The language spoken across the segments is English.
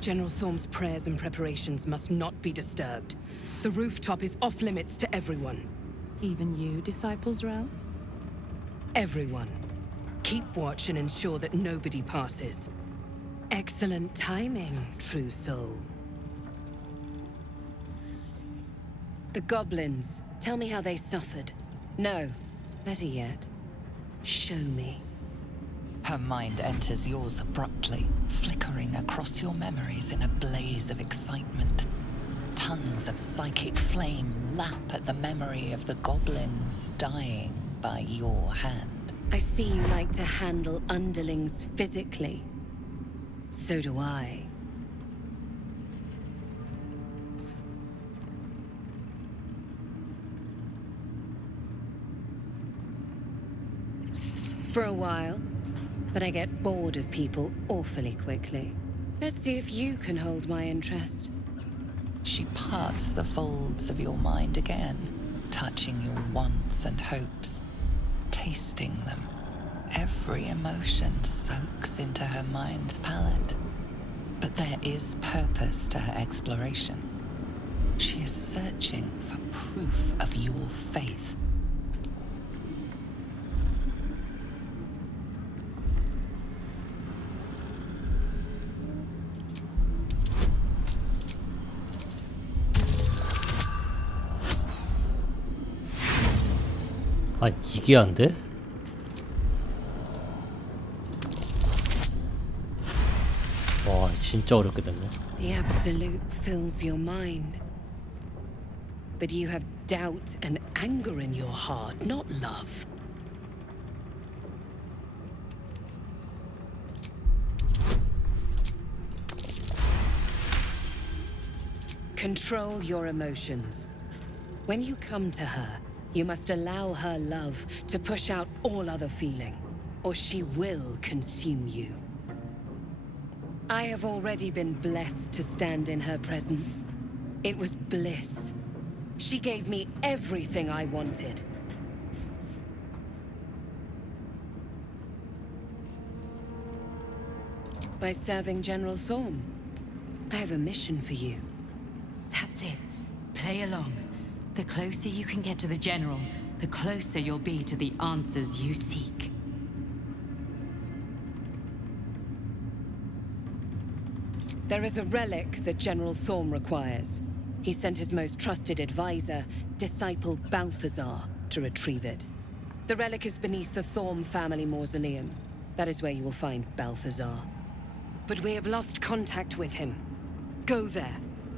General Thorm's prayers and preparations must not be disturbed. The rooftop is off limits to everyone. Even you, Disciples Realm? Everyone. Keep watch and ensure that nobody passes. Excellent timing, true soul. The goblins. Tell me how they suffered. No, better yet, show me. Her mind enters yours abruptly, flickering across your memories in a blaze of excitement. Tongues of psychic flame lap at the memory of the goblins dying by your hand. I see you like to handle underlings physically. So do I. For a while, but I get bored of people awfully quickly. Let's see if you can hold my interest. She parts the folds of your mind again, touching your wants and hopes, tasting them. Every emotion soaks into her mind's palette. But there is purpose to her exploration. She is searching for proof of your faith. 아, 이게 안 돼? 와, 진짜 어렵게 됐네. The absolute fills your mind. But you have doubt and anger in your heart, not love. Control your emotions. When you come to her, you must allow her love to push out all other feeling, or she will consume you. I have already been blessed to stand in her presence. It was bliss. She gave me everything I wanted. By serving General Thorm, I have a mission for you. That's it. Play along. The closer you can get to the General, the closer you'll be to the answers you seek. There is a relic that General Thorm requires. He sent his most trusted advisor, disciple Balthazar, to retrieve it. The relic is beneath the Thorm family mausoleum. That is where you will find Balthazar. But we have lost contact with him. Go there,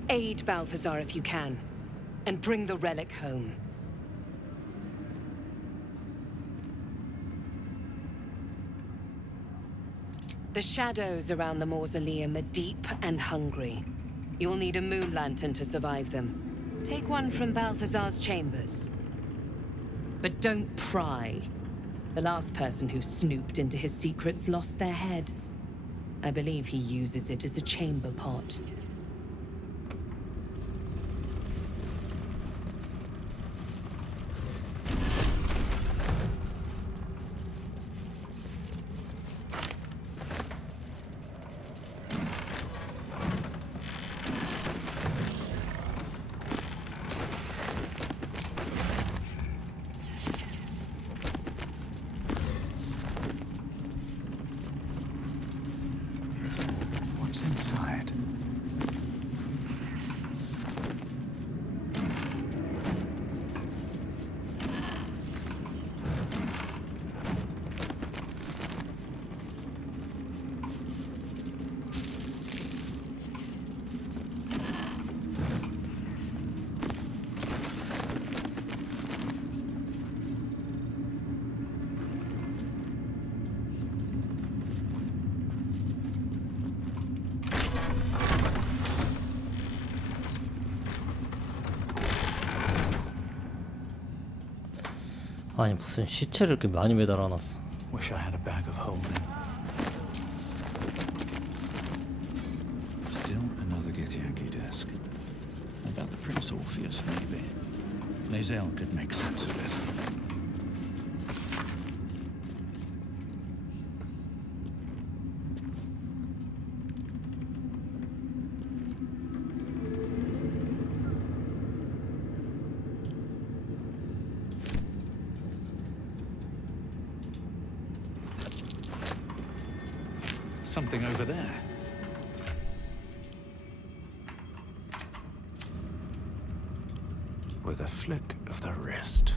aid Balthazar if you can, and bring the relic home. The shadows around the mausoleum are deep and hungry. You'll need a moon lantern to survive them. Take one from Balthazar's chambers. But don't pry. The last person who snooped into his secrets lost their head. I believe he uses it as a chamber pot. Inside. 아니 무슨 시체를 이렇게 많이 매달아놨어. Wish I had a bag of holding. Still another Githyanki desk. About the Prince Orpheus, maybe. Lae'zel could make sense of it. something over there. With a flick of the wrist.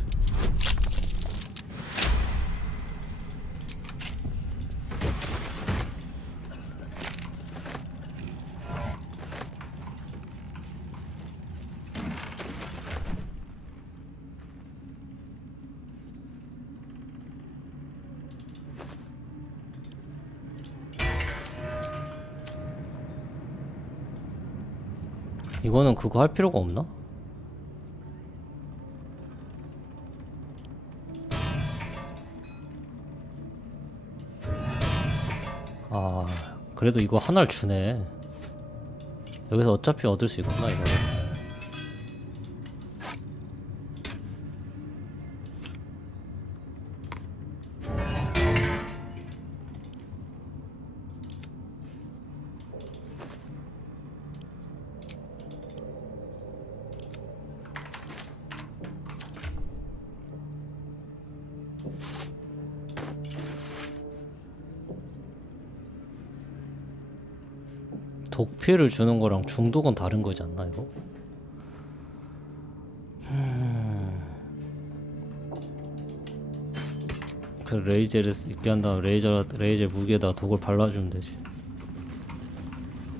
이거는 그거 할 필요가 없나? 아, 그래도 이거 하나를 주네. 여기서 어차피 얻을 수 있구나, 이거를. 독피를 주는 거랑 중독은 다른 거지 않나 이거? 그 레이저를 있게 한 다음 레이저 무기에다가 독을 발라주면 되지.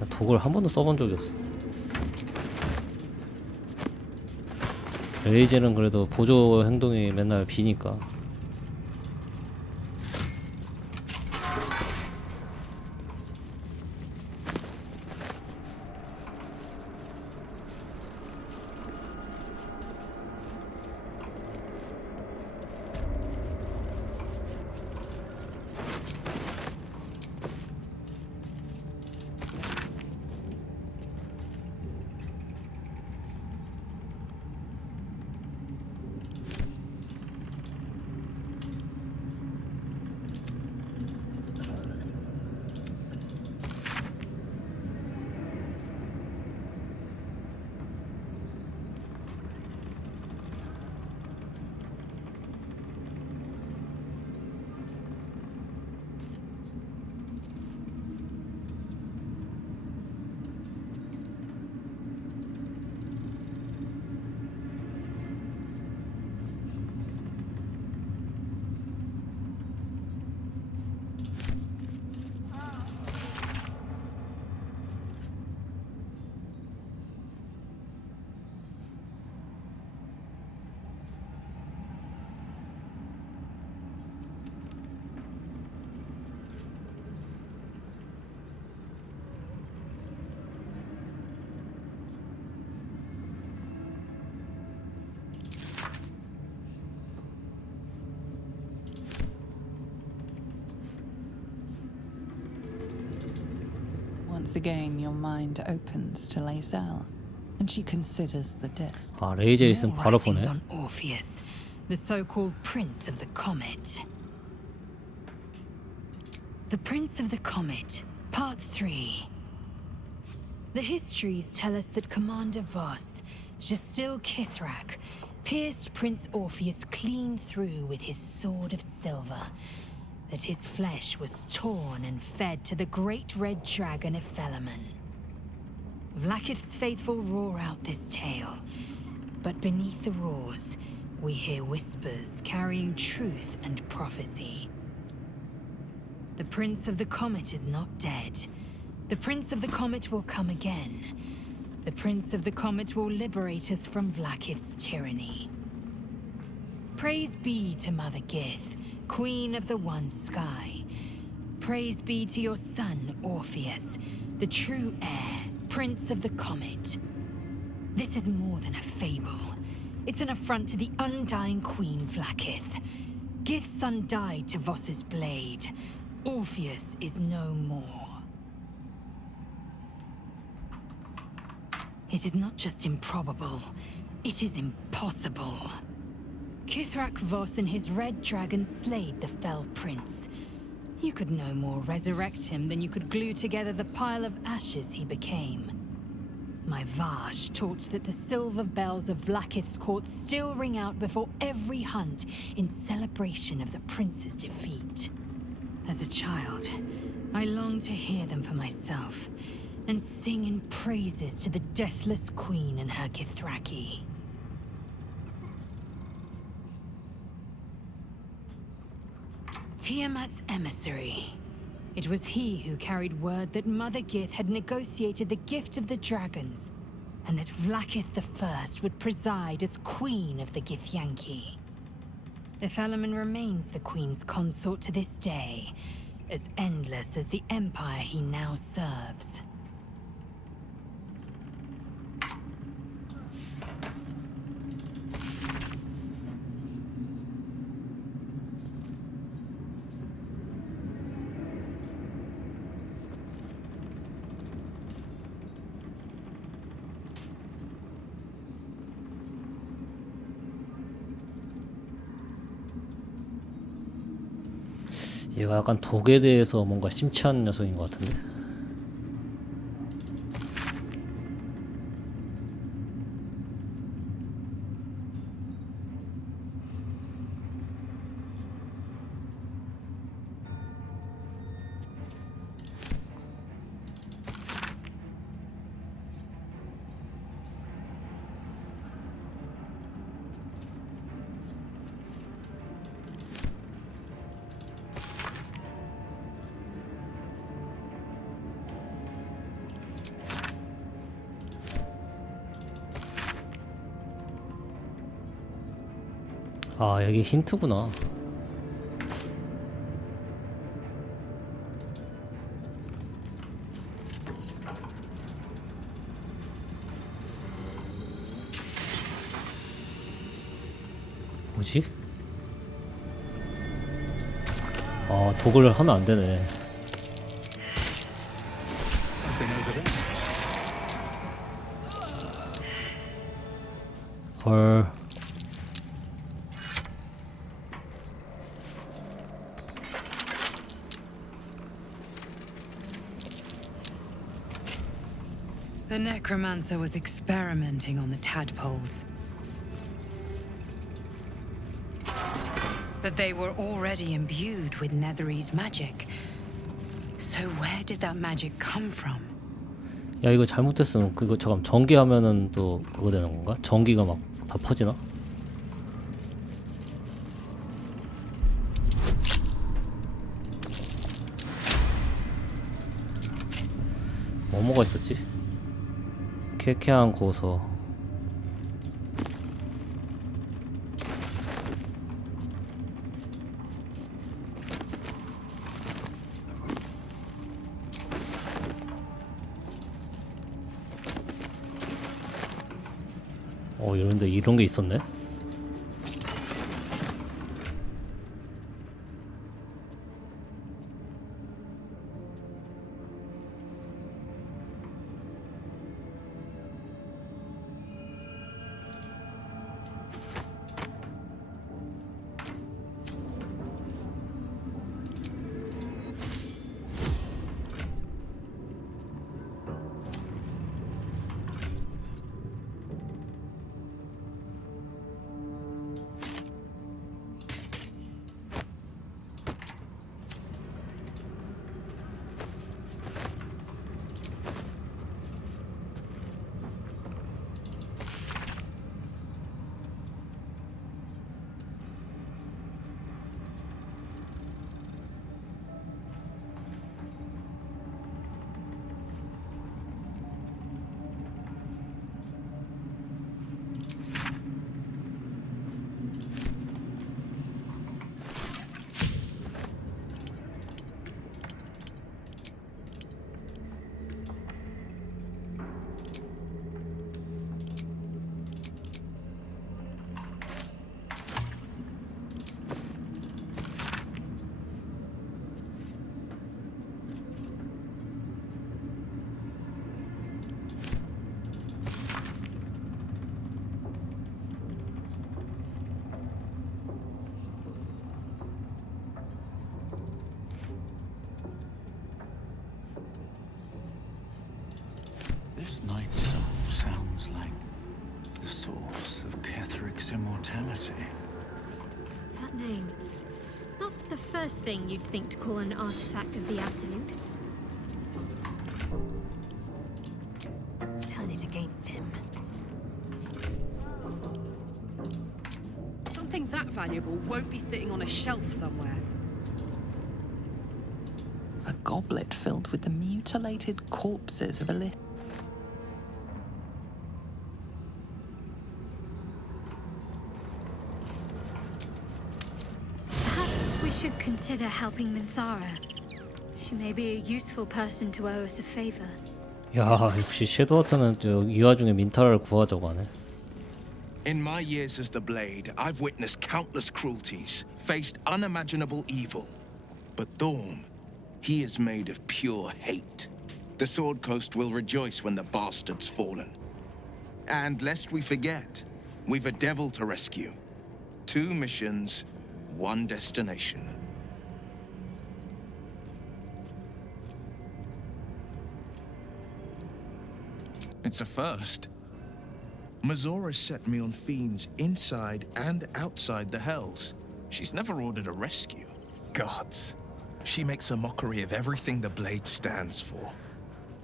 독을 한 번도 써본 적이 없어. 레이저는 그래도 보조 행동이 맨날 비니까. Once again, your mind opens to Lae'zel, and she considers the disc. 아, 레이저 있으면 바로 보네. Writings on Orpheus, the so-called Prince of the Comet. The Prince of the Comet, Part 3. The histories tell us that Commander Voss, Gestil Kithrak, pierced Prince Orpheus clean through with his sword of silver, that his flesh was torn and fed to the great red dragon Ephelaman. Vlaakith's faithful roar out this tale, but beneath the roars, we hear whispers carrying truth and prophecy. The Prince of the Comet is not dead. The Prince of the Comet will come again. The Prince of the Comet will liberate us from Vlaakith's tyranny. Praise be to Mother Gith, Queen of the One Sky. Praise be to your son, Orpheus, the true heir, Prince of the Comet. This is more than a fable. It's an affront to the undying Queen Vlaakith. Gith's son died to Voss's blade. Orpheus is no more. It is not just improbable, it is impossible. Kithrak Voss and his red dragon slayed the fell prince. You could no more resurrect him than you could glue together the pile of ashes he became. My Vash taught that the silver bells of Vlaakith's court still ring out before every hunt in celebration of the prince's defeat. As a child, I long to hear them for myself, and sing in praises to the deathless queen and her Kithraki. Tiamat's emissary. It was he who carried word that Mother Gith had negotiated the gift of the dragons, and that Vlaakith the First would preside as queen of the Githyanki. Ifalaman remains the queen's consort to this day, as endless as the empire he now serves. 얘가 약간 독에 대해서 뭔가 심취한 녀석인 것 같은데. 아, 여기 힌트구나. 뭐지? 아, 독을 하면 안 되네. 헐. The necromancer was experimenting on the tadpoles. But they were already imbued with Nethery's magic. So where did that magic come from? 야, 이거 잘못됐으면 그거 잠깐 전기하면은 또 그거 되는 건가? 전기가 막 다 퍼지나? 뭐가 있었지? 쾌쾌한 고서. 이런데 이런 게 있었네? This night song sounds like the source of Ketheric's immortality. That name. Not the first thing you'd think to call an artifact of the Absolute. Turn it against him. Something that valuable won't be sitting on a shelf somewhere. A goblet filled with the mutilated corpses of Elith. Perhaps we should consider helping Minthara. She may be a useful person to owe us a favor. 야, 역시 섀도우하트는 이 와중에 민타라를 구하자고 하네. In my years as the Blade, I've witnessed countless cruelties, faced unimaginable evil. But Thorm, he is made of pure hate. The Sword Coast will rejoice when the bastard's fallen. And lest we forget, we've a devil to rescue. 2 missions, 1 destination. It's a first. Mazora set me on fiends inside and outside the Hells. She's never ordered a rescue. Gods. She makes a mockery of everything the Blade stands for.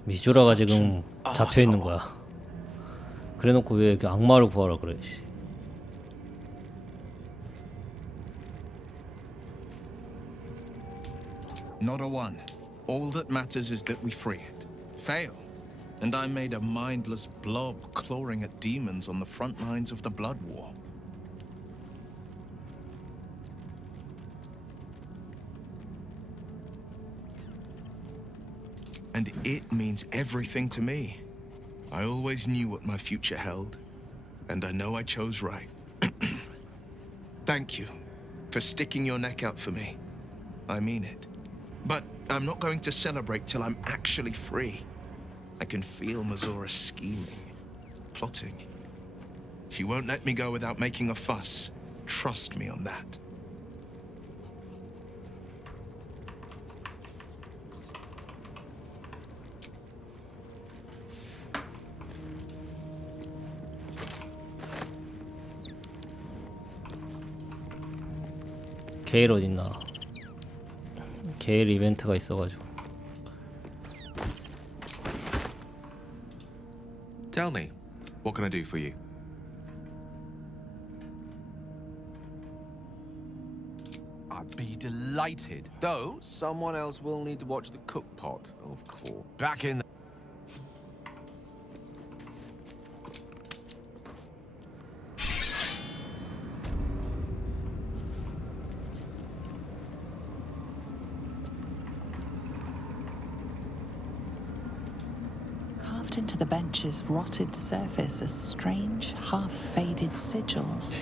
미조라가 지금 잡혀 있는 거야. 그래놓고 왜 이렇게 악마를 구하라 그래? 씨. Not a one. All that matters is that we free it. Fail, and I'm made a mindless blob clawing at demons on the front lines of the Blood War. And it means everything to me. I always knew what my future held, and I know I chose right. Thank you for sticking your neck out for me. I mean it. But I'm not going to celebrate till I'm actually free. I can feel Mazora scheming, plotting. She won't let me go without making a fuss. Trust me on that. 게일 어딨나? 게일 이벤트가 있어가지고. Tell me, what can I do for you? I'd be delighted, though someone else will need to watch the cook pot, of course. Back in. Carved into the bench's rotted surface are strange, half-faded sigils.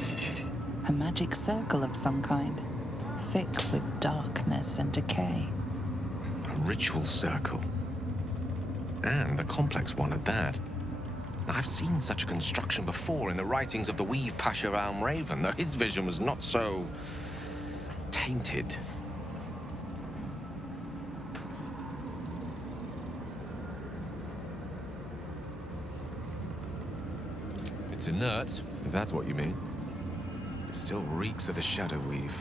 A magic circle of some kind, thick with darkness and decay. A ritual circle. And a complex one at that. I've seen such a construction before in the writings of the Weave Pasha Raven, though his vision was not so tainted. It's inert, if that's what you mean. It still reeks of the Shadow Weave,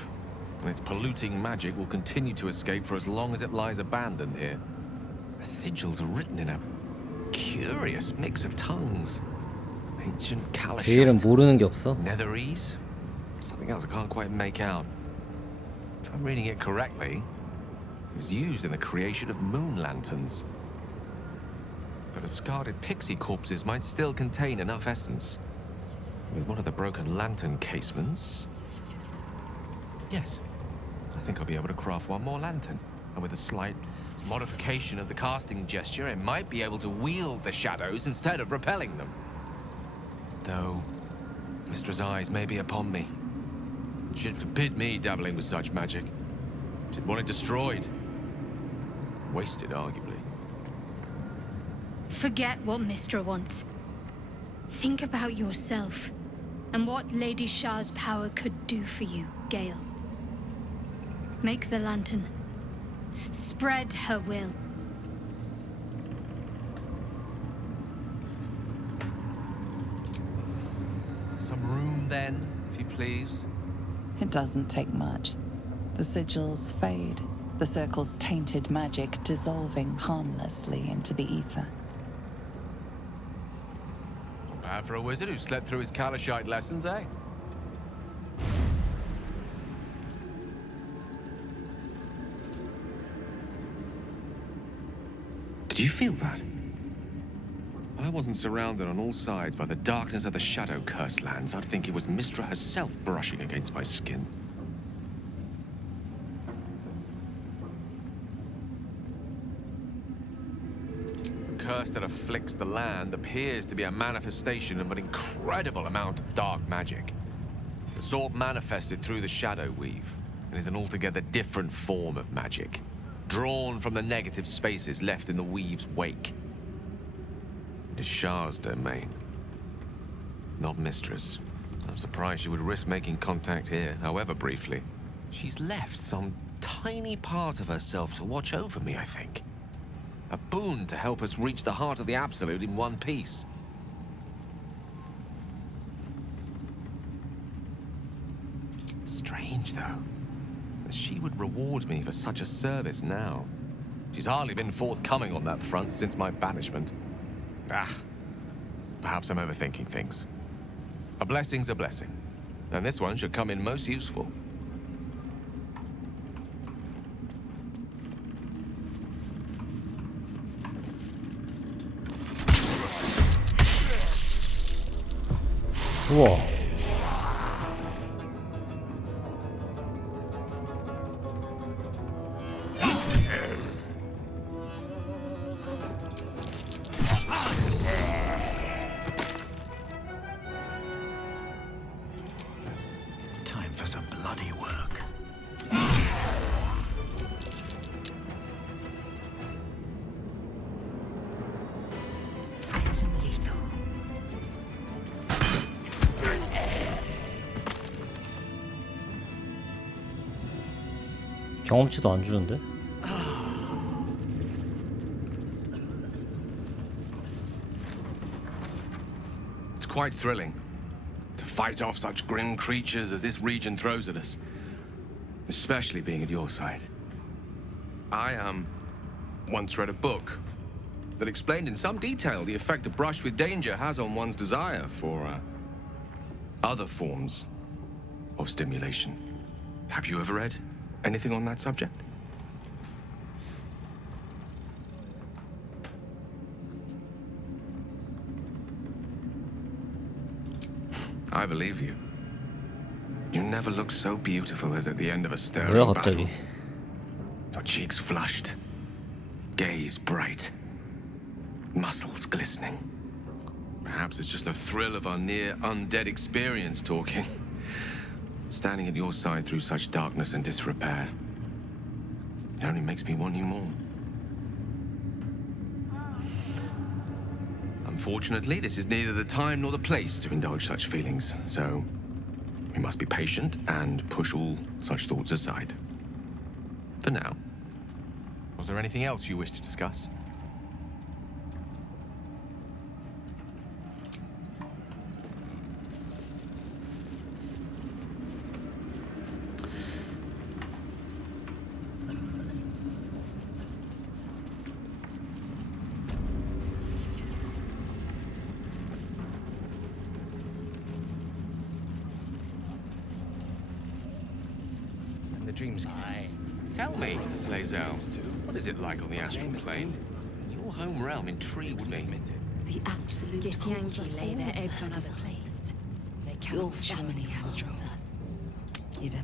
and its polluting magic will continue to escape for as long as it lies abandoned here. The sigils are written in a curious mix of tongues. Ancient 게일은 Kalashite, 모르는 게 없어. Netherese, something else I can't quite make out. If I'm reading it correctly, it was used in the creation of moon lanterns. The discarded pixie corpses might still contain enough essence. With one of the broken lantern casements... Yes, I think I'll be able to craft one more lantern. And with a slight modification of the casting gesture, it might be able to wield the shadows instead of repelling them. Though, Mistra's eyes may be upon me. She'd forbid me dabbling with such magic. She'd want it destroyed. Wasted, arguably. Forget what Mistra wants. Think about yourself and what Lady Shah's power could do for you, Gale. Make the lantern. Spread her will. Some room then, if you please. It doesn't take much. The sigils fade, the circle's tainted magic dissolving harmlessly into the ether. Not bad for a wizard who slept through his Kalashite lessons, eh? Did you feel that? I wasn't surrounded on all sides by the darkness of the shadow-cursed lands. I'd think it was Mystra herself brushing against my skin. The curse that afflicts the land appears to be a manifestation of an incredible amount of dark magic. The sort manifested through the shadow weave, and is an altogether different form of magic, drawn from the negative spaces left in the weave's wake. It is Shah's domain, not Mistress. I'm surprised she would risk making contact here, however briefly. She's left some tiny part of herself to watch over me, I think. A boon to help us reach the heart of the Absolute in one piece. Strange, though, that she would reward me for such a service now. She's hardly been forthcoming on that front since my banishment. Perhaps I'm overthinking things. A blessing's a blessing, and this one should come in most useful. 우와. Time for some bloody work. Swift and lethal. 경험치도 안 주는데? It's quite thrilling to fight off such grim creatures as this region throws at us, especially being at your side. I once read a book that explained in some detail the effect a brush with danger has on one's desire for other forms of stimulation. Have you ever read anything on that subject? I believe you. You never look so beautiful as at the end of a stirring 뭐야 battle. 갑자기? Your cheeks flushed, gaze bright, muscles glistening. Perhaps it's just the thrill of our near undead experience talking. Standing at your side through such darkness and disrepair. It only makes me want you more. Unfortunately, this is neither the time nor the place to indulge such feelings, so we must be patient and push all such thoughts aside. For now. Was there anything else you wish to discuss? Dreams. Tell me, Lae'zel, what is it like on the astral plane? Your home realm intrigues me. The Absolute calls us all their eggs on other planes. They Your cannot family has chosen. Even.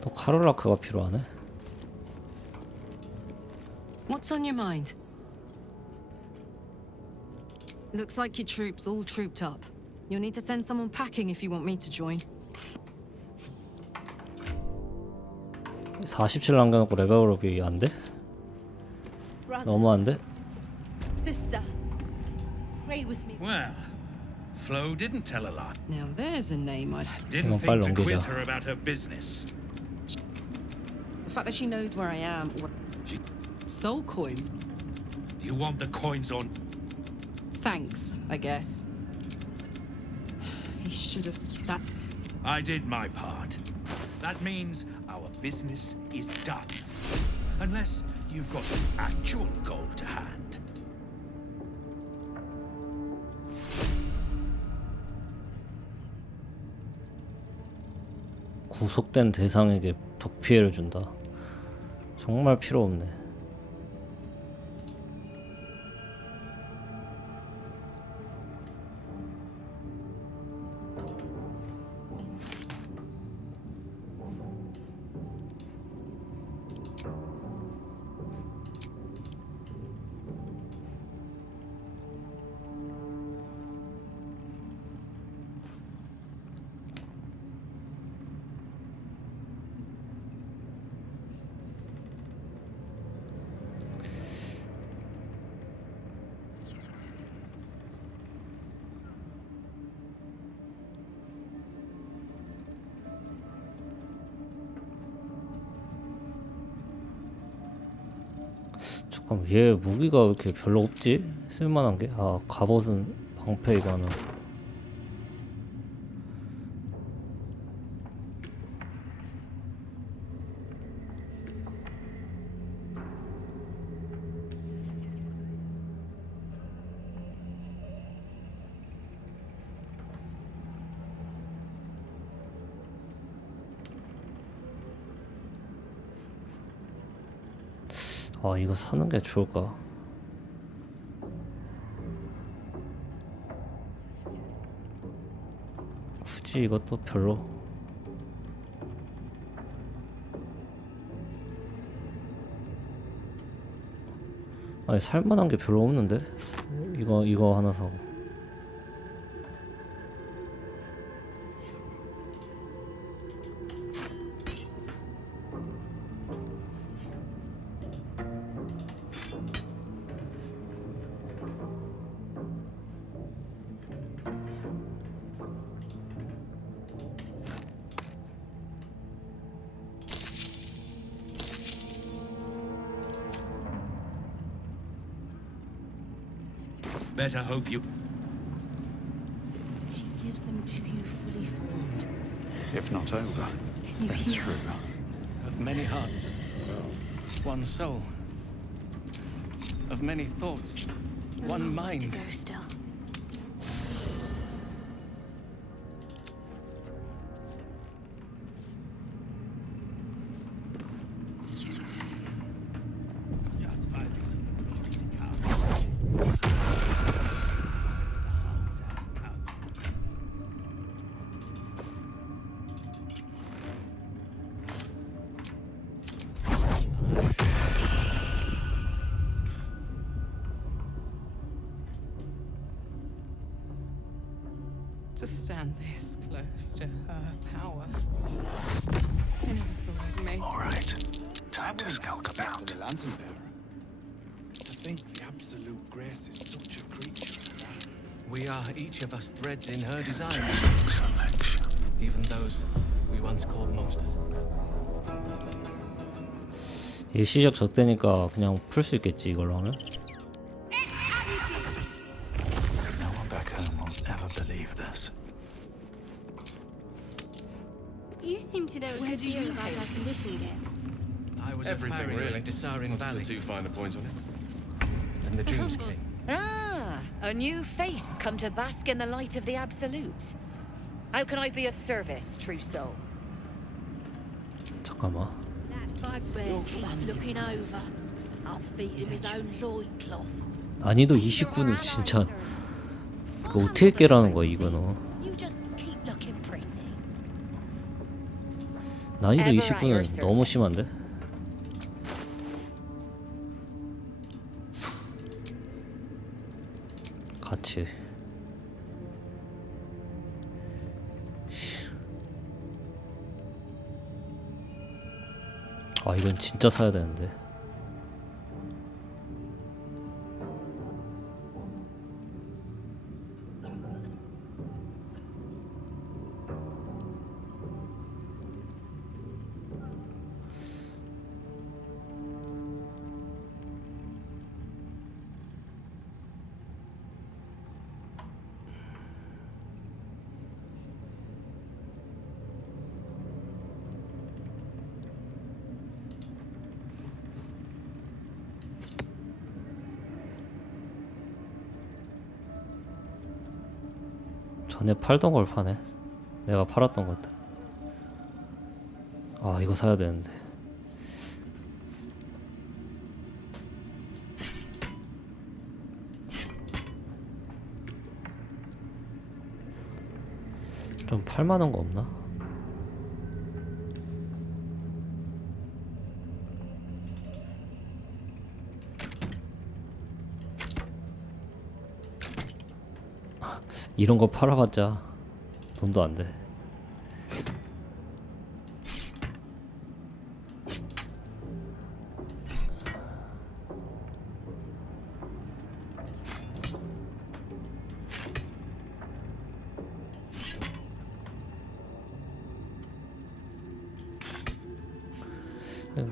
또 카롤라크가 필요하네. What's on your mind? Looks like your troops all trooped up. You'll need to send someone packing if you want me to join. 47 남겨놓고 레벨업이 안 돼? 너무 안 돼? Sister, pray with me. Well, Flo didn't tell a lie. Now there's a name I'd... Didn't 이건 빨리 think to quiz 넘기자. her about her business. The fact that she knows where I am... Soul coins. You want the coins on... Thanks, I guess. He should have... That... I did my part. That means our business is done. Unless you've got an actual goal to hand. 구속된 대상에게 독피해를 준다. 정말 필요 없네. 잠깐 얘 무기가 왜 이렇게 별로 없지? 쓸만한 게? 아 갑옷은 방패 이거 하나. 아 이거 사는 게 좋을까? 굳이 이것도 별로. 아니 살만한 게 별로 없는데? 이거 하나 사고. Better hope you... She gives them to you fully formed. If not over, You then hear through. Of many hearts, one soul. Of many thoughts, one mind. To go still. Just focus on the glory to come. To stand this close to her power. I never thought I'd make All right. Time to skulk about. The lantern bearer. To think the absolute grace is such a creature as that. We are each of us threads in her design. Even those we once called monsters. 일시적 적대니까 그냥 풀 수 있겠지 이걸로 하면. No one back home will ever believe this. You seem to know a good deal about our condition, Gale. I was Everything, a farrier really. in Dissaring Valley. Two finer points on it. And the dreams came. Ah, a new face come to bask in the light of the Absolute. How can I be of service, true soul? 잠깐만. Bugbear keeps looking over. I'll feed him his own loincloth. 난이도 29는 진짜 이거 어떻게 깨라는 거야 이거는. You just keep looking pretty. 난이도 29는 너무 심한데? 같이. 아 이건 진짜 사야 되는데. 전에 팔던 걸 파네. 내가 팔았던 것들. 아, 이거 사야 되는데. 좀 팔만한 거 없나? 이런 거 팔아봤자 돈도 안 돼.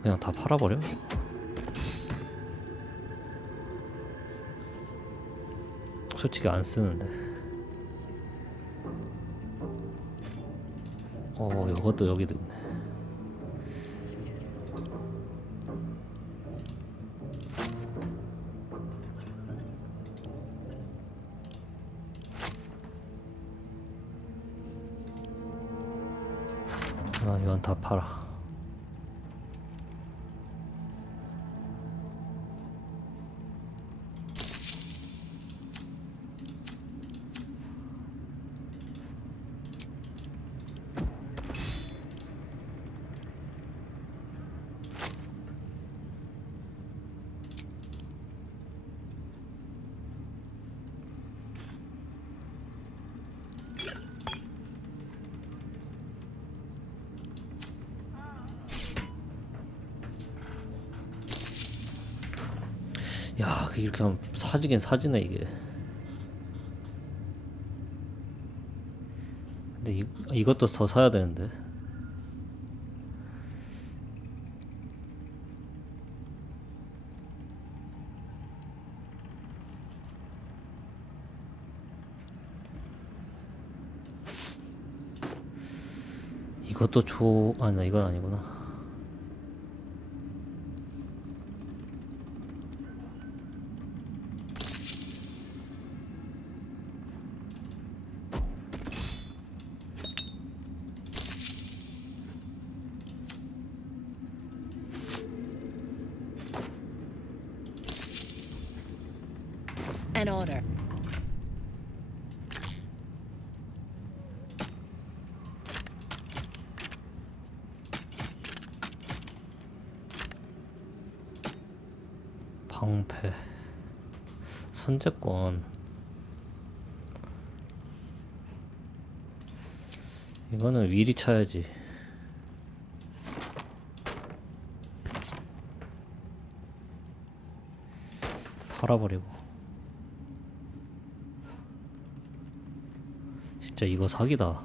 그냥 다 팔아버려? 솔직히 안 쓰는데. 이것도 여기도 있네. 아, 이건 다 팔아. 야, 이렇게 하면 사지긴 사지네 이게. 근데 이것도 더 사야 되는데. 이것도 아니다, 이건 아니구나. An order. 방패. 선제권. 이거는 미리 차야지. 팔아버리고. 진짜 이거 사기다.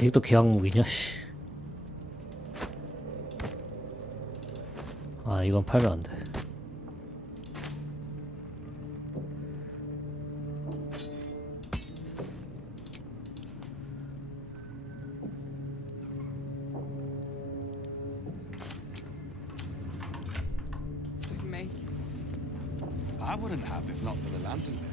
아직도 계약목이냐 씨. 아 이건 팔면 안 돼. We'd make it. I wouldn't have if not for the lantern bearer.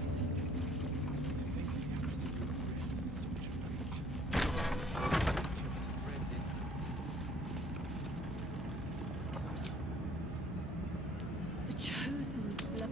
The Chosen's blood.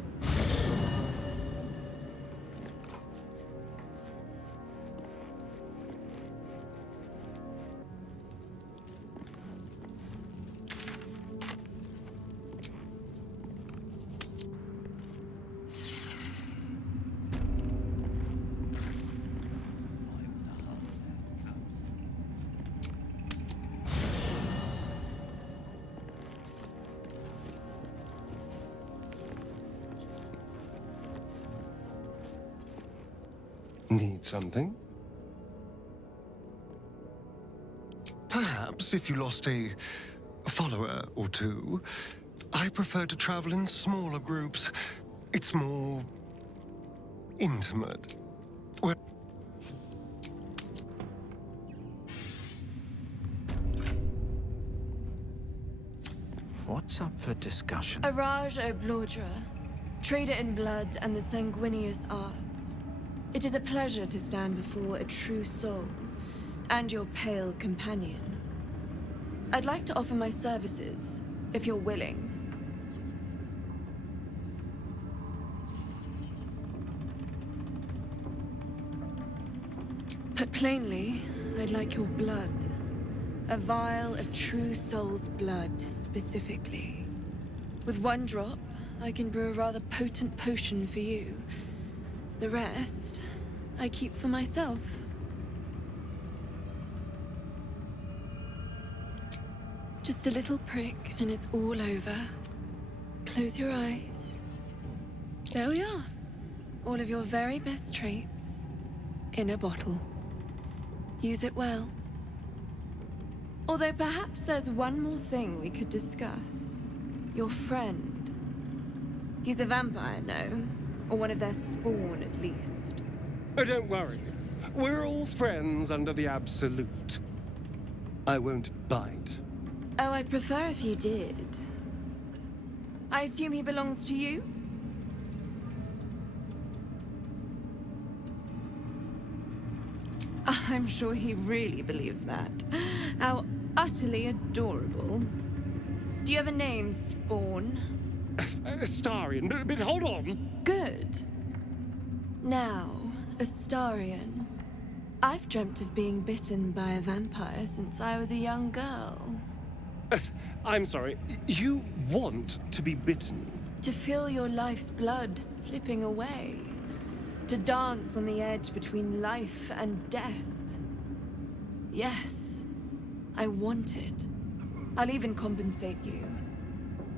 Need something? Perhaps if you lost a follower or two. I prefer to travel in smaller groups. It's more intimate. Well, What's up for discussion? Araj Oblordra, trader in blood and the sanguineous arts. It is a pleasure to stand before a true soul and your pale companion. I'd like to offer my services, if you're willing. Put plainly, I'd like your blood. A vial of true soul's blood, specifically. With one drop, I can brew a rather potent potion for you. The rest, I keep for myself. Just a little prick and it's all over. Close your eyes. There we are. All of your very best traits in a bottle. Use it well. Although perhaps there's one more thing we could discuss. Your friend. He's a vampire, no? Or one of their spawn, at least. oh, don't worry. We're all friends under the Absolute. I won't bite. Oh, I'd prefer if you did. I assume he belongs to you? I'm sure he really believes that. How utterly adorable. Do you have a name, Spawn? Astarion, but hold on. Good. Now, Astarion. I've dreamt of being bitten by a vampire since I was a young girl. I'm sorry. You want to be bitten? To feel your life's blood slipping away. To dance on the edge between life and death. Yes, I want it. I'll even compensate you.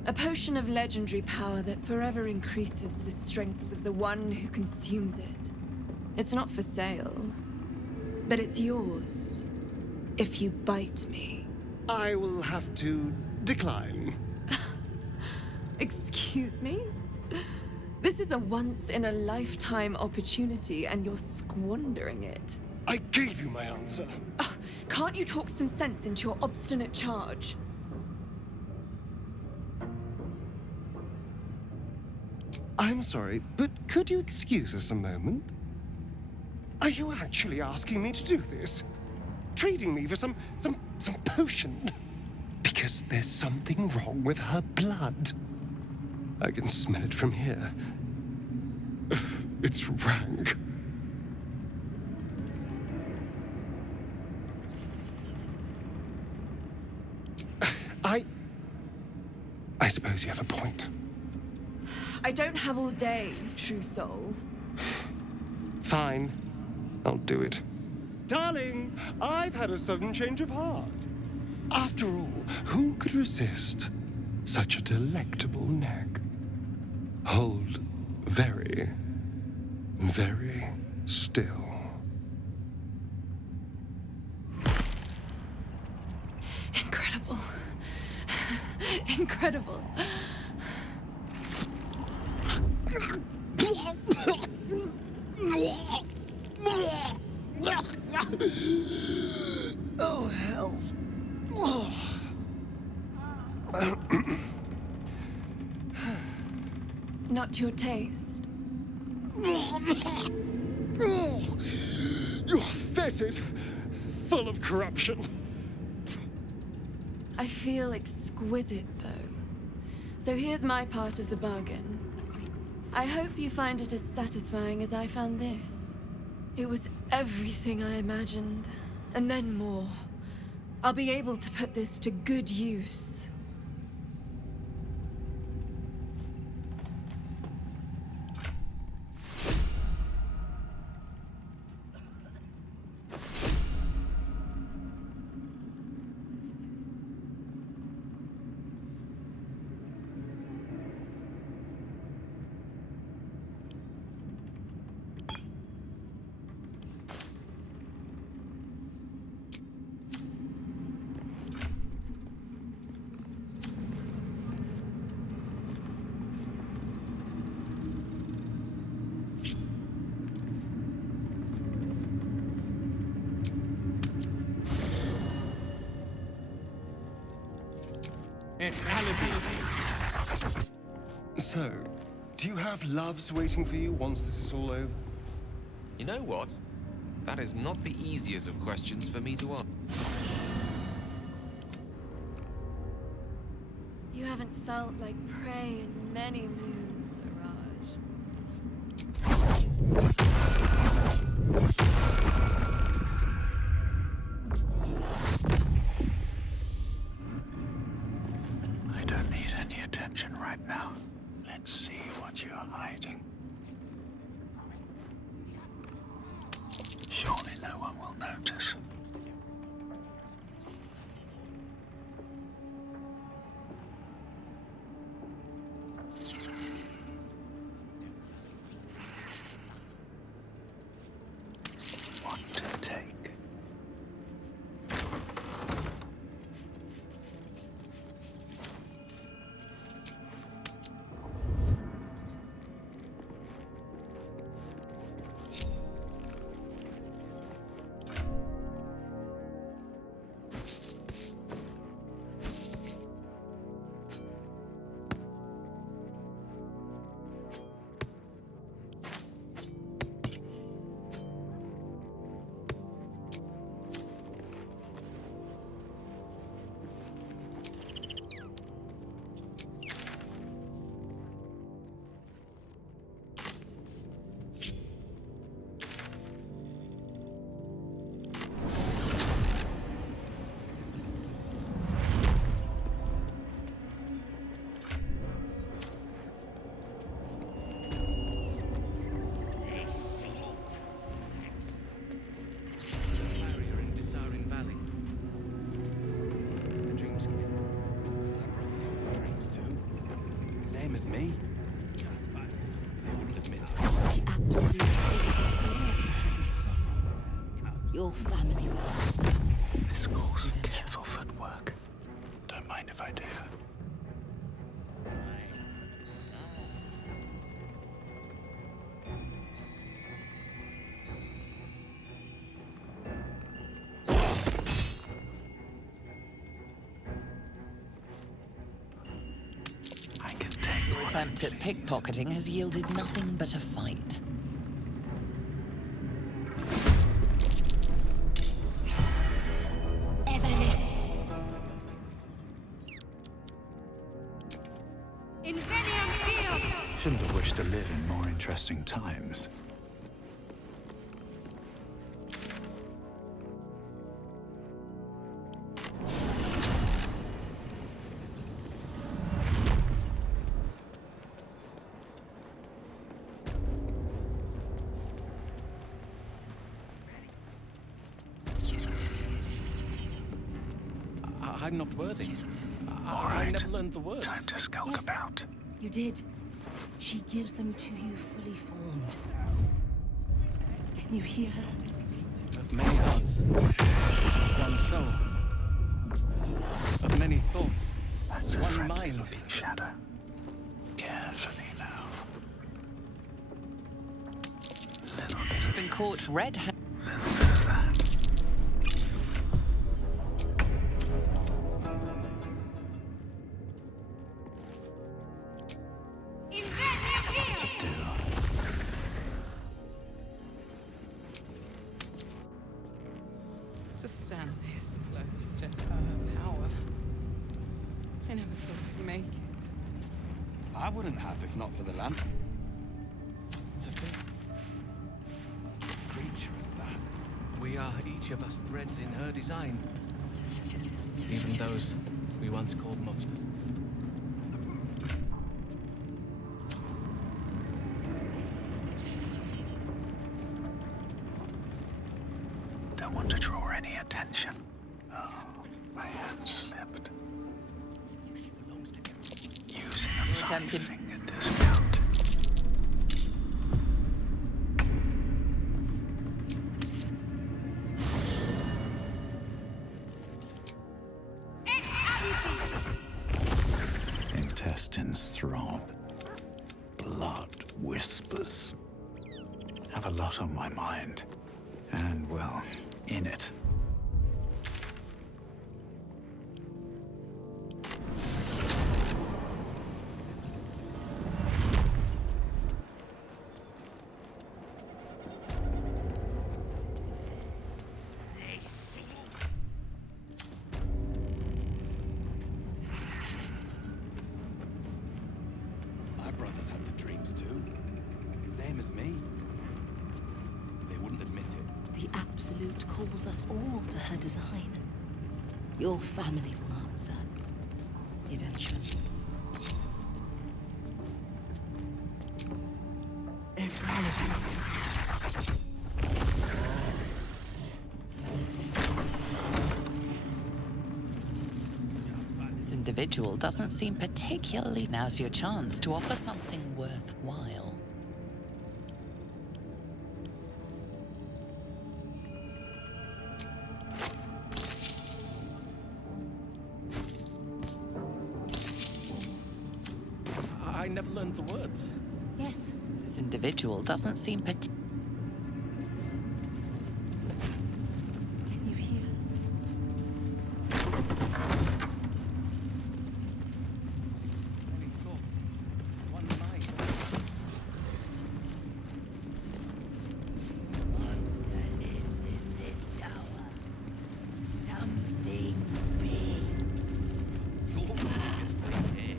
A potion of legendary power that forever increases the strength of the one who consumes it. It's not for sale, but it's yours if you bite me. I will have to decline. Excuse me? This is a once-in-a-lifetime opportunity, and you're squandering it. I gave you my answer. Can't you talk some sense into your obstinate charge? I'm sorry, but could you excuse us a moment? Are you actually asking me to do this? Trading me for some potion? Because there's something wrong with her blood. I can smell it from here. It's rank. I suppose you have a point. I don't have all day, true soul. Fine. I'll do it. Darling, I've had a sudden change of heart. After all, who could resist such a delectable neck? Hold very, very still. Incredible. Oh, hells. Not your taste. You're fetid, full of corruption. I feel exquisite, though. So here's my part of the bargain. I hope you find it as satisfying as I found this. It was everything I imagined, and then more. I'll be able to put this to good use. So, do you have loves waiting for you once this is all over? You know what? That is not the easiest of questions for me to answer. You haven't felt like prey in many moons, I don't need any attention right now. Let's see what you're hiding. Surely no one will notice. What to take? Same as me. They wouldn't admit it. The absolute is his Your family was. This calls for careful footwork. Don't mind if I do. Your attempt at pickpocketing has yielded nothing but a fight. Shouldn't have wished to live in more interesting times. I'm not worthy. All I right. never learned the words. Time to skulk about. You did. She gives them to you fully formed. Can you hear her? Of many hearts, one soul. Of many thoughts. That's a 1 mile friendly-looking shadow. Carefully now. Little bit of Been caught red-handed. to do. To stand this close to her power. I never thought I'd make it. I wouldn't have if not for the lamp. To think, what creature is that? We are each of us threads in her design. Even those we once called monsters. Don't want to draw any attention. Oh, my hand slipped. Using a Attempted. five-finger discount. Intestines throb. Blood whispers. Have a lot on my mind. And, well, in it. My brothers had the dreams too. Same as me. But they wouldn't admit it. The Absolute calls us all to her design. Your family will answer. Eventually. This individual doesn't seem particularly. Now's your chance to offer something worthwhile. I never learned the words. Yes. This individual doesn't seem particularly. Can you hear? Any thoughts? 1 mile. Monster lives in this tower. Something big. You're the biggest thing here.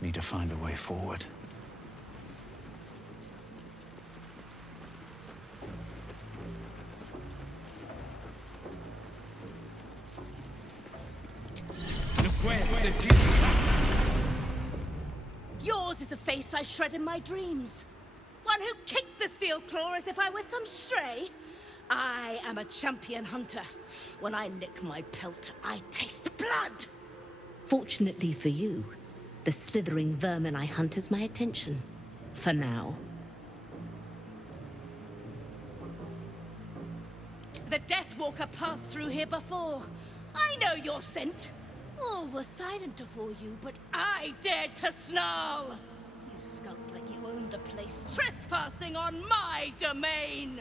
Need to find a way forward. Yours is a face I shred in my dreams. One who kicked the steel claw as if I was some stray. I am a champion hunter. When I lick my pelt, I taste blood. Fortunately for you, the slithering vermin I hunt has my attention. For now. The Deathwalker passed through here before. I know your scent. All were silent afore you, but I dared to snarl. You skulked like you owned the place, trespassing on my domain.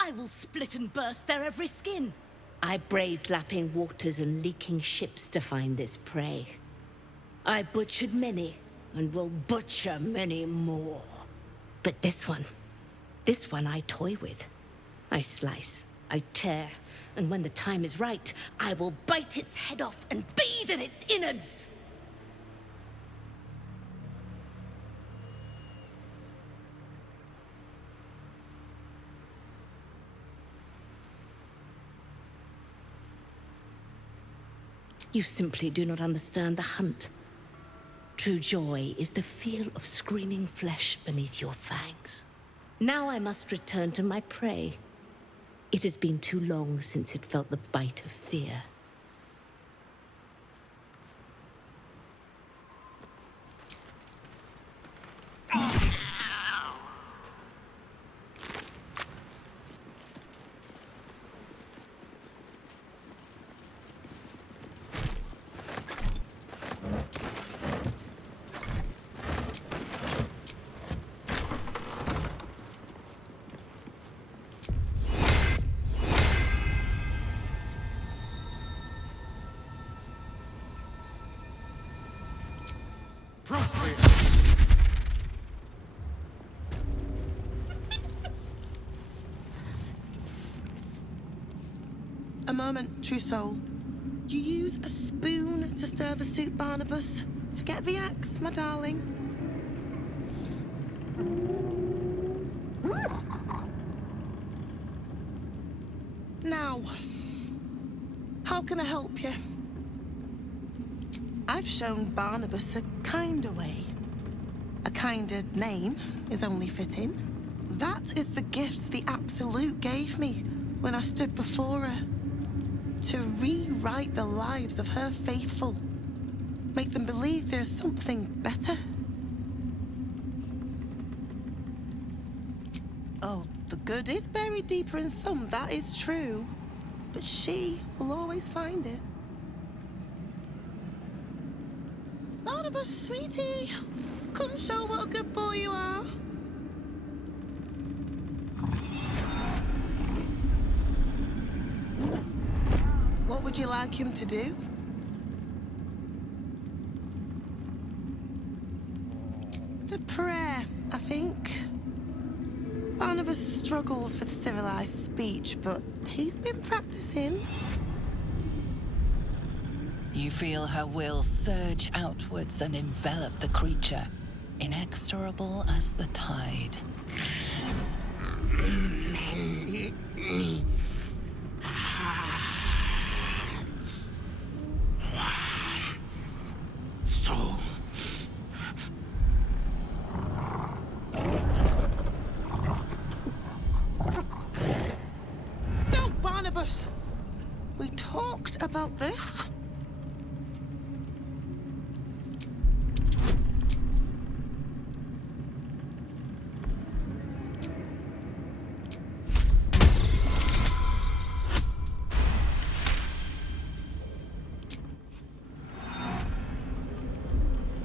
I will split and burst their every skin. I braved lapping waters and leaking ships to find this prey. I butchered many, and will butcher many more. But this one I toy with. I slice, I tear, and when the time is right, I will bite its head off and bathe in its innards. You simply do not understand the hunt. True joy is the feel of screaming flesh beneath your fangs. Now I must return to my prey. It has been too long since it felt the bite of fear. A moment, true soul. You use a spoon to stir the soup, Barnabas. Forget the axe, my darling. Now, how can I help you? I've shown Barnabas a kinder way. A kinder name is only fitting. That is the gift the Absolute gave me when I stood before her. To rewrite the lives of her faithful. Make them believe there's something better. Oh, the good is buried deeper in some, that is true. But she will always find it. Barnabas, sweetie, come show what a good boy you are. What would you like him to do? The prayer, I think. Barnabas struggles with civilized speech, but he's been practicing. You feel her will surge outwards and envelop the creature, inexorable as the tide. Soul. No, Barnabas! We talked about this.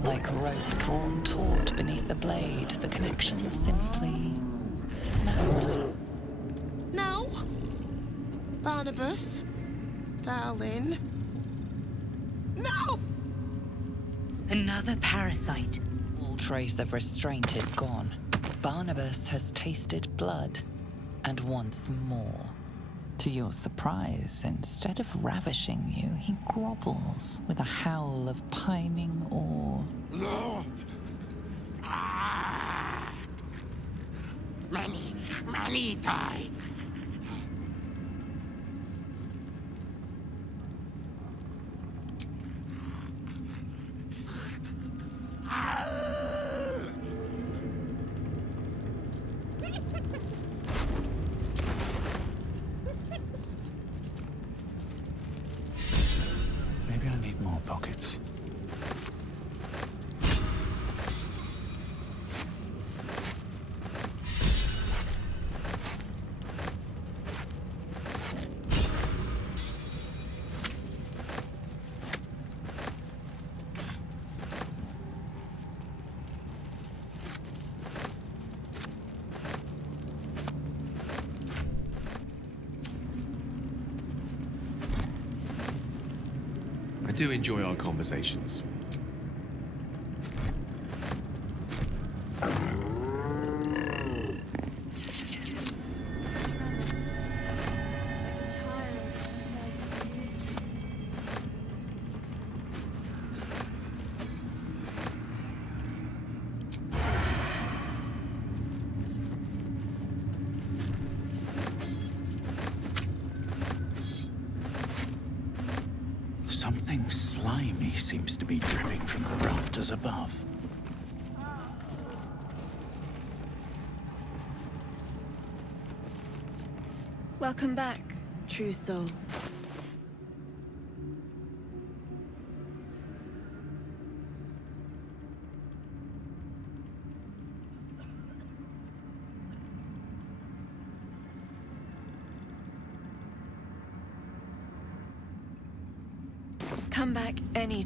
Like a rope drawn taut beneath the blade, the connection simply snaps. No. Barnabas, darling. No! Another parasite. All trace of restraint is gone. Barnabas has tasted blood, and wants more. To your surprise, instead of ravishing you, he grovels with a howl of pining awe. Lord! Ah! Many die. Maybe I need more pockets. I do enjoy our conversations. Something slimy seems to be dripping from the rafters above. Welcome back, true soul. Come back any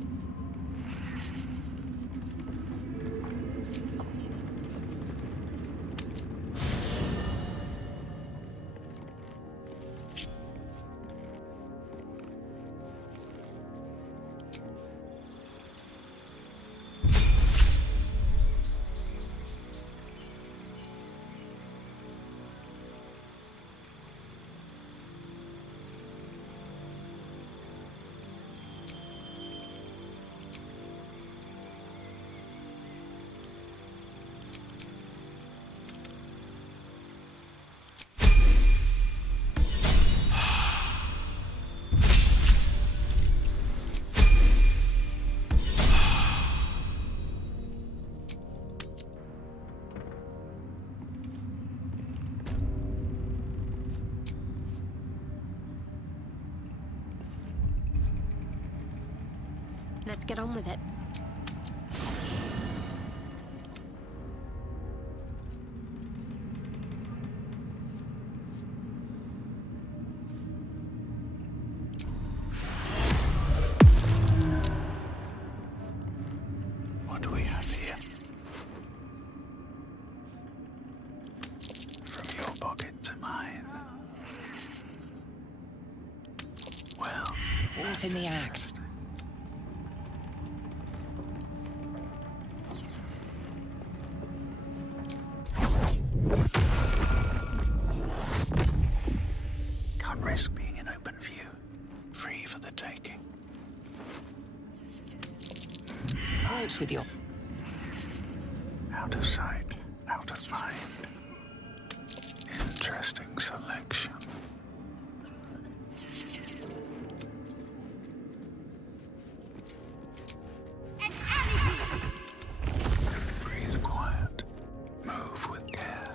Let's get on with it. What do we have here? From your pocket to mine. Well, Caught in the act. Can't risk being in open view. Free for the taking. Approach with your... Out of sight, out of mind. Interesting selection. Breathe quiet. Move with care.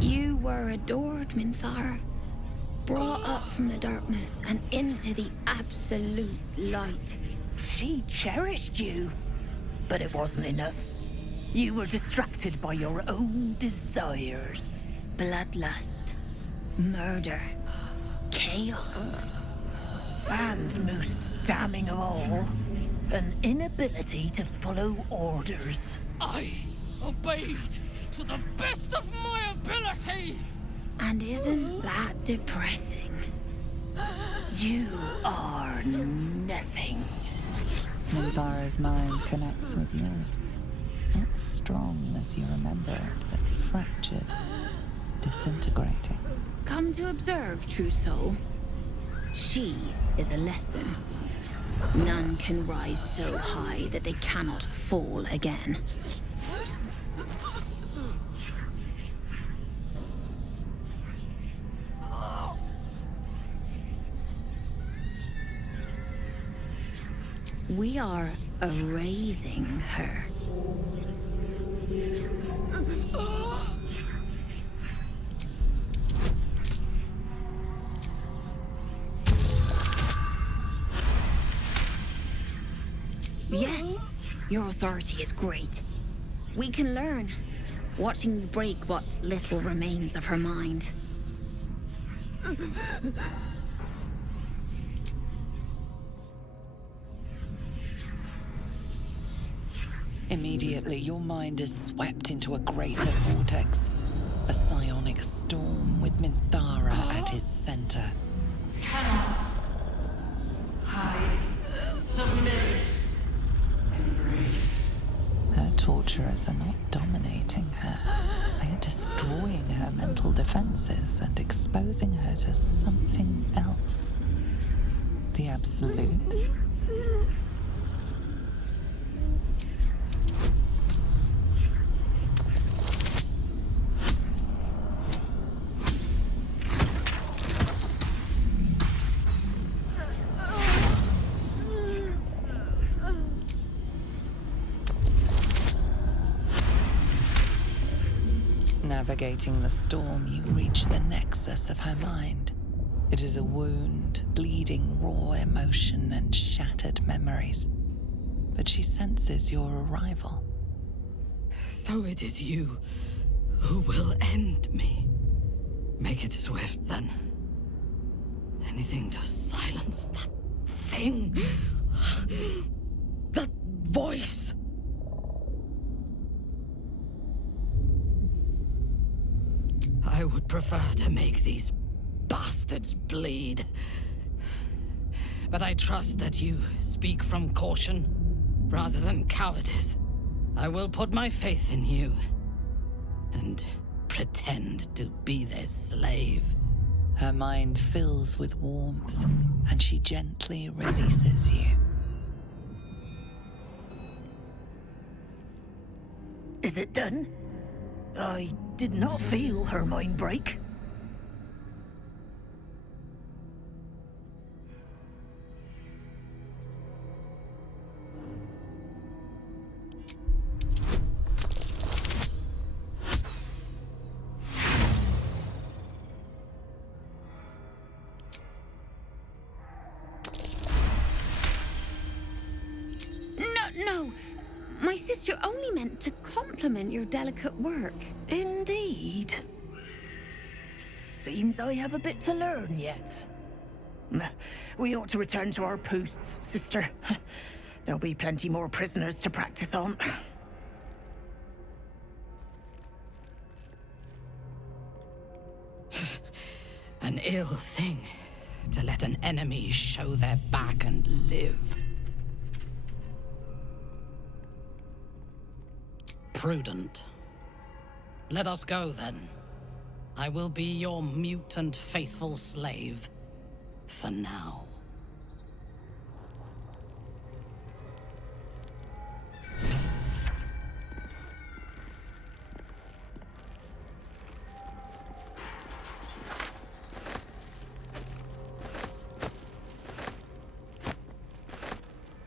You were adored, Minthara. Brought up from the darkness and into the Absolute's light. She cherished you, but it wasn't enough. You were distracted by your own desires. Bloodlust, murder, chaos. And most damning of all, an inability to follow orders. I obeyed to the best of my ability! And isn't that depressing? You are nothing. Minthara's mind connects with yours. Not strong as you remember it, but fractured, disintegrating. Come to observe, true soul. She is a lesson. None can rise so high that they cannot fall again. We are erasing her. Yes, your authority is great. We can learn, watching you break what little remains of her mind. Immediately, your mind is swept into a greater vortex. A psionic storm with Minthara at its center. Cannot hide. Submit. Embrace. Her torturers are not dominating her. They are destroying her mental defenses and exposing her to something else. The Absolute. Navigating the storm, you reach the nexus of her mind. It is a wound, bleeding raw emotion and shattered memories. But she senses your arrival. So it is you who will end me. Make it swift, then. Anything to silence that thing. That voice. I would prefer to make these bastards bleed. But I trust that you speak from caution rather than cowardice. I will put my faith in you and pretend to be their slave. Her mind fills with warmth, and she gently releases you. Is it done? I did not feel her mind break. No! My sister only meant to compliment your delicate work. Indeed. Seems I have a bit to learn yet. We ought to return to our posts, sister. There'll be plenty more prisoners to practice on. An ill thing to let an enemy show their back and live. Prudent. Let us go, then. I will be your mute and faithful slave. For now.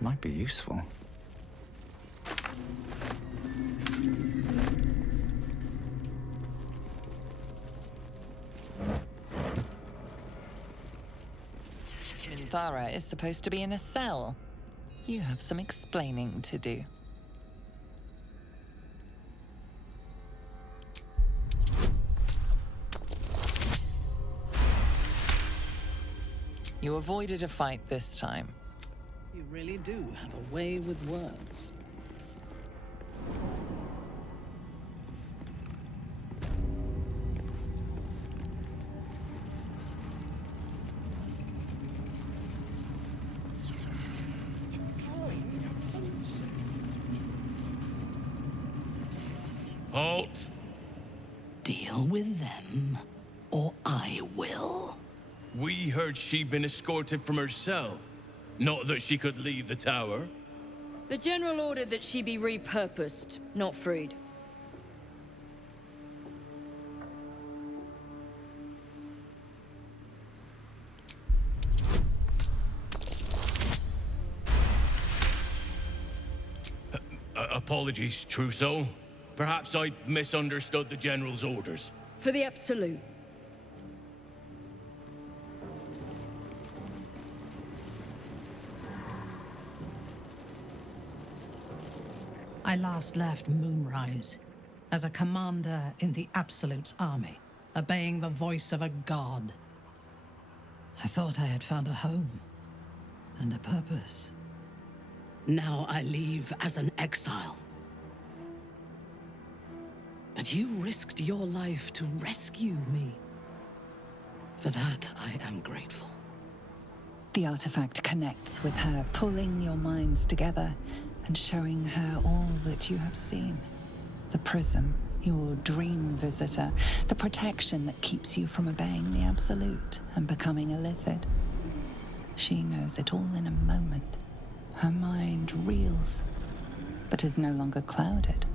Might be useful. Minthara is supposed to be in a cell. You have some explaining to do. You avoided a fight this time. You really do have a way with words. Halt! Deal with them, or I will. We heard she'd been escorted from her cell. Not that she could leave the tower. The General ordered that she be repurposed, not freed. Apologies, Trousseau. Perhaps I misunderstood the General's orders. For the Absolute. I last left Moonrise as a commander in the Absolute's army, obeying the voice of a god. I thought I had found a home and a purpose. Now I leave as an exile. But you risked your life to rescue me. For that, I am grateful. The artifact connects with her, pulling your minds together and showing her all that you have seen. The prism, your dream visitor, the protection that keeps you from obeying the Absolute and becoming a Lithid. She knows it all in a moment. Her mind reels, but is no longer clouded.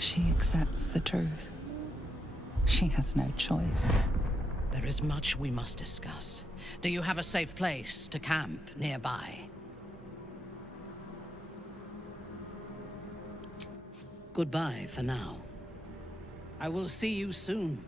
She accepts the truth. She has no choice. There is much we must discuss. Do you have a safe place to camp nearby? Goodbye for now. I will see you soon.